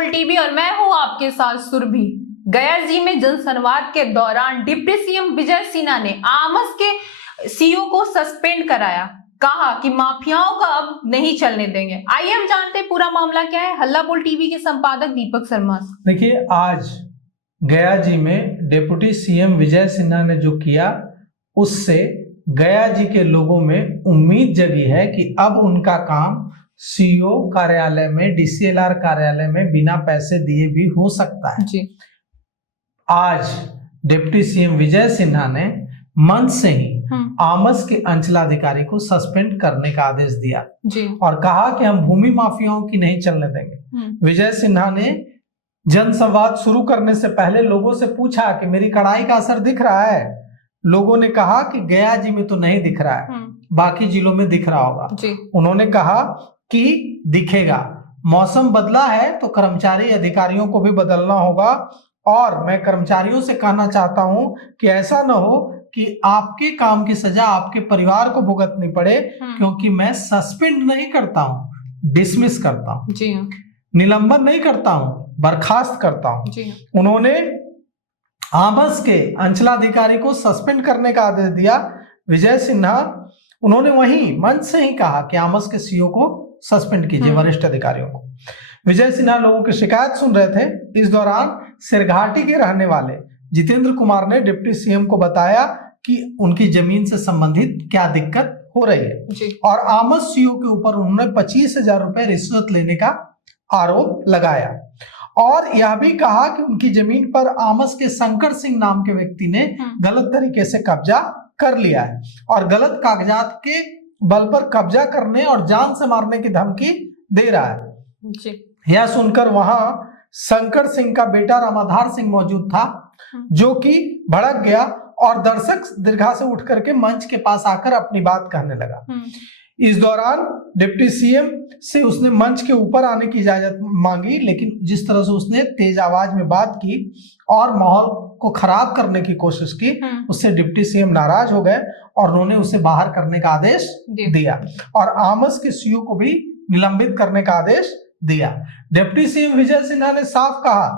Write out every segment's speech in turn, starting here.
बोल टीवी और मैं हूं आपके साथ सुरभि। गया जी में जनसंवाद के दौरान डिप्टी सीएम विजय सिन्हा ने आमस के सीईओ को सस्पेंड कराया। कहा कि माफियाओं का अब नहीं चलने देंगे। आइए हम जानते हैं पूरा मामला क्या है। हल्ला बोल टीवी के संपादक दीपक शर्मा। देखिए, आज गया जी में डिप्टी सीएम विजय सिन्हा ने जो किया, उससे गया जी के लोगों में उम्मीद जगी है कि अब उनका काम सीईओ कार्यालय में, डीसीएलआर कार्यालय में बिना पैसे दिए भी हो सकता है जी। आज डिप्टी सीएम विजय सिन्हा ने मंच से ही आमस के अंचलाधिकारी को सस्पेंड करने का आदेश दिया जी। और कहा कि हम भूमि माफियाओं की नहीं चलने देंगे। विजय सिन्हा ने जनसंवाद शुरू करने से पहले लोगों से पूछा कि मेरी कड़ाई का असर दिख रहा है। लोगों ने कहा कि गया जी में तो नहीं दिख रहा है, बाकी जिलों में दिख रहा होगा जी। उन्होंने कहा कि दिखेगा। मौसम बदला है तो कर्मचारी अधिकारियों को भी बदलना होगा और मैं कर्मचारियों से कहना चाहता हूं कि ऐसा न हो कि आपके काम की सजा आपके परिवार को भुगतनी पड़े, क्योंकि मैं सस्पेंड नहीं करता हूं, डिसमिस करता हूं जी। निलंबन नहीं करता हूं, बर्खास्त करता हूं जी। उन्होंने आमस के अंचलाधिकारी को सस्पेंड करने का आदेश दिया। विजय सिन्हा उन्होंने वहीं मंच से ही कहा कि आमस के सीईओ को सस्पेंड कीजिए, वरिष्ठ अधिकारियों को। विजय सिन्हा लोगों की शिकायत सुन रहे थे। इस दौरान सिरघाटी के रहने वाले जितेंद्र कुमार ने डिप्टी सीएम को बताया कि उनकी जमीन से संबंधित क्या दिक्कत हो रही है जी। और आमस सीईओ के ऊपर उन्होंने 25,000 रुपए रिश्वत लेने का आरोप लगाया और यह भी कहा कि उनकी जमीन पर आमस के शंकर सिंह नाम के व्यक्ति ने गलत तरीके से कब्जा कर लिया है और गलत कागजात के बल पर कब्जा करने और जान से मारने की धमकी दे रहा है जी। यह सुनकर वहां शंकर सिंह का बेटा रामाधार सिंह मौजूद था, जो कि भड़क गया और दर्शक दीर्घा से उठ करके मंच के पास आकर अपनी बात कहने लगा। इस दौरान डिप्टी सीएम से उसने मंच के ऊपर आने की इजाजत मांगी, लेकिन जिस तरह से उसने तेज आवाज में बात की और माहौल को खराब करने की कोशिश की, उससे डिप्टी सीएम नाराज हो गए और उन्होंने उसे बाहर करने का आदेश दिया और आमस के सीईओ को भी निलंबित करने का आदेश दिया। डिप्टी सीएम विजय सिन्हा ने साफ कहा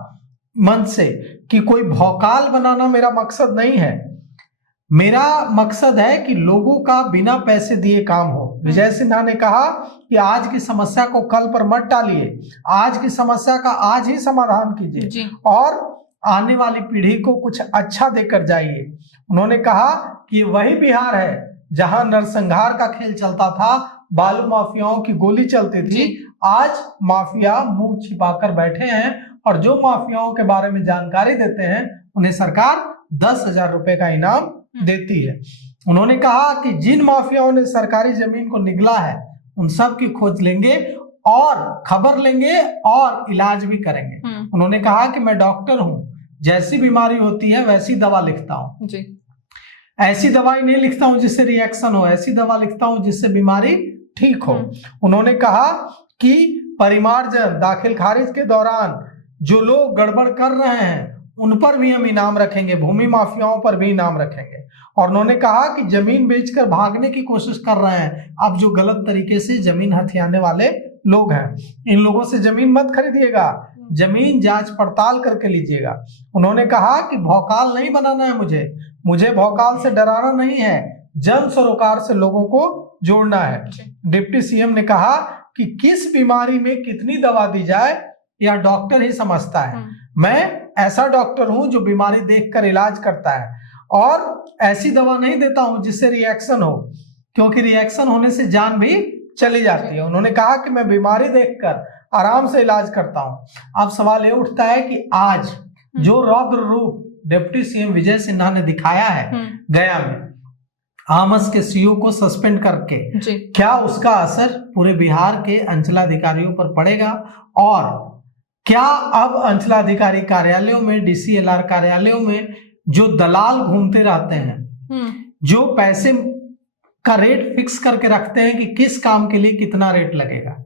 मंच से कि कोई भौकाल बनाना मेरा मकसद नहीं है, मेरा मकसद है कि लोगों का बिना पैसे दिए काम हो। विजय सिन्हा ने कहा कि आज की समस्या को कल पर मत टालिए, आज की समस्या का आज ही समाधान कीजिए और आने वाली पीढ़ी को कुछ अच्छा देकर जाइए। उन्होंने कहा कि वही बिहार है जहां नरसंहार का खेल चलता था, बालू माफियाओं की गोली चलती थी। आज माफिया मुंह छिपाकर बैठे हैं और जो माफियाओं के बारे में जानकारी देते हैं उन्हें सरकार 10,000 रुपए का इनाम देती है। उन्होंने कहा कि जिन माफियाओं ने सरकारी जमीन को निगला है उन सब की खोज लेंगे और खबर लेंगे और इलाज भी करेंगे। उन्होंने कहा कि मैं डॉक्टर हूं, जैसी बीमारी होती है वैसी दवा लिखता हूं जी। ऐसी दवाई नहीं लिखता हूं जिससे रिएक्शन हो, ऐसी दवा लिखता हूं जिससे बीमारी ठीक हो। उन्होंने कहा कि परिमार्जन, दाखिल खारिज के दौरान जो लोग गड़बड़ कर रहे हैं उन पर भी हम इनाम रखेंगे, भूमि माफियाओं पर भी इनाम रखेंगे। और उन्होंने कहा कि जमीन बेचकर भागने की कोशिश कर रहे हैं अब जो गलत तरीके से जमीन हथियाने वाले लोग हैं, इन लोगों से जमीन मत खरीदिएगा, जमीन जांच पड़ताल करके लीजिएगा। उन्होंने कहा कि भौकाल नहीं बनाना है, मुझे भौकाल से डराना नहीं है, जन सरोकार से लोगों को जोड़ना है। डिप्टी सीएम ने कहा कि किस बीमारी में कितनी दवा दी जाए यह डॉक्टर ही समझता है। मैं ऐसा डॉक्टर हूं जो बीमारी देखकर इलाज करता है और ऐसी दवा नहीं देता हूं जिससे रिएक्शन हो, क्योंकि रिएक्शन होने से जान भी चली जाती है। उन्होंने कहा कि मैं बीमारी देखकर आराम से इलाज करता हूं। अब सवाल ये उठता है कि आज जो रौद्र रूप डिप्टी सीएम विजय सिन्हा ने दिखाया है गया में आमस के सीईओ को सस्पेंड करके, क्या उसका असर पूरे बिहार के अंचलाधिकारियों पर पड़ेगा और क्या अब अंचलाधिकारी कार्यालयों में, डीसीएलआर कार्यालयों में जो दलाल घूमते रहते हैं, जो पैसे का रेट फिक्स करके रखते हैं कि किस काम के लिए कितना रेट लगेगा,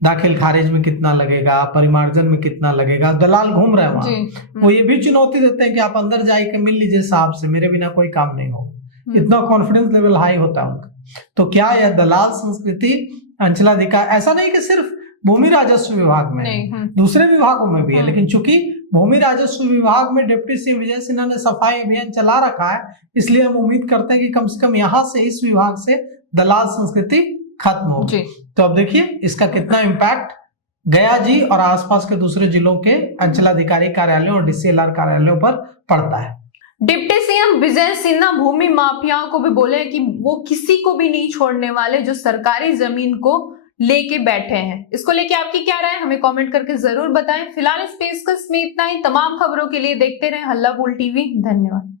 दाखिल खारिज में कितना लगेगा, परिमार्जन में कितना लगेगा, दलाल घूम रहे हैं वहां। वो ये भी चुनौती देते हैं कि आप अंदर जाके मिल लीजिए साहब से, मेरे बिना कोई काम नहीं होगा। इतना कॉन्फिडेंस लेवल हाई होता है उनका। तो क्या यह दलाल संस्कृति अंचलाधिकारी, ऐसा नहीं कि सिर्फ भूमि राजस्व विभाग में है, नहीं, दूसरे विभागों में भी है, लेकिन चूंकि भूमि राजस्व विभाग में डिप्टी सीएम विजय सिन्हा ने सफाई अभियान चला रखा है, इसलिए हम उम्मीद करते हैं कि कम से कम यहाँ से, इस विभाग से दलाल संस्कृति खत्म होगी। तो अब देखिए इसका कितना इम्पैक्ट गया जी और आसपास के दूसरे जिलों के अंचलाधिकारी कार्यालयों और डीसीएलआर कार्यालयों पर पड़ता है। डिप्टी सीएम विजय सिन्हा भूमि माफियाओं को भी बोले कि वो किसी को भी नहीं छोड़ने वाले जो सरकारी जमीन को लेके बैठे हैं। इसको लेके आपकी क्या राय है, हमें कमेंट करके जरूर बताएं। फिलहाल इस पेशकश में इतना ही। तमाम खबरों के लिए देखते रहें हल्ला बोल टीवी। धन्यवाद।